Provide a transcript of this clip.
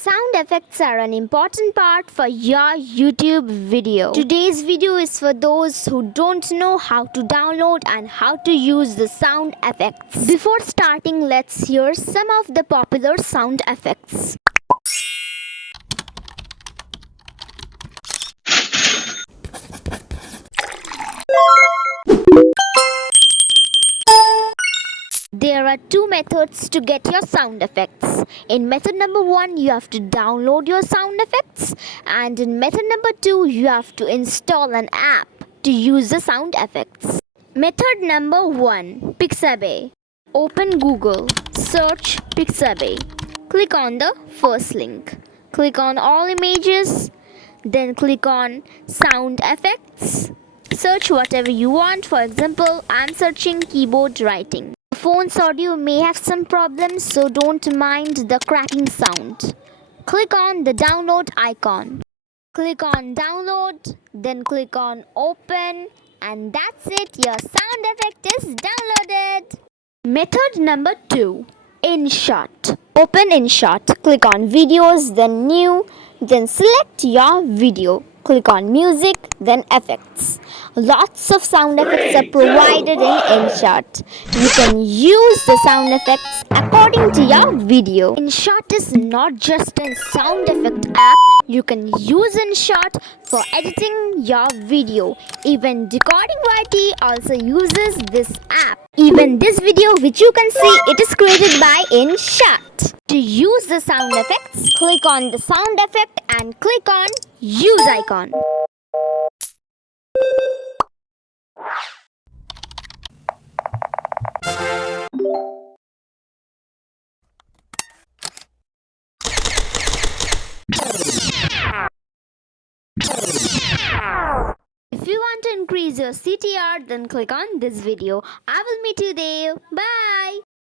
Sound effects are an important part for your YouTube video. Today's video is for those who don't know how to download and how to use the sound effects. Before starting, let's hear some of the popular sound effects. There are two methods to get your sound effects. In method number 1, you have to download your sound effects, and in method number 2, you have to install an app to use the sound effects. Method number 1, Pixabay. Open Google, search Pixabay. Click on the first link. Click on all images, then click on sound effects. Search whatever you want. For example, I'm searching keyboard writing. Phone's audio may have some problems, so don't mind the cracking sound. Click on the download icon. Click on download, then click on open, and that's it. Your sound effect is downloaded. Method number 2, INSHOT. Open INSHOT. Click on videos, then new, then select your video. Click on music, then effects. Lots of sound effects are provided in INSHOT. You can use the sound effects according to your video. INSHOT is not just a sound effect app. You can use INSHOT for editing your video. Even Decoding YT also uses this app. Even this video which you can see, it is created by INSHOT. To use the sound effects, click on the sound effect and click on use icon. If you want to increase your CTR, then click on this video. I will meet you there. Bye.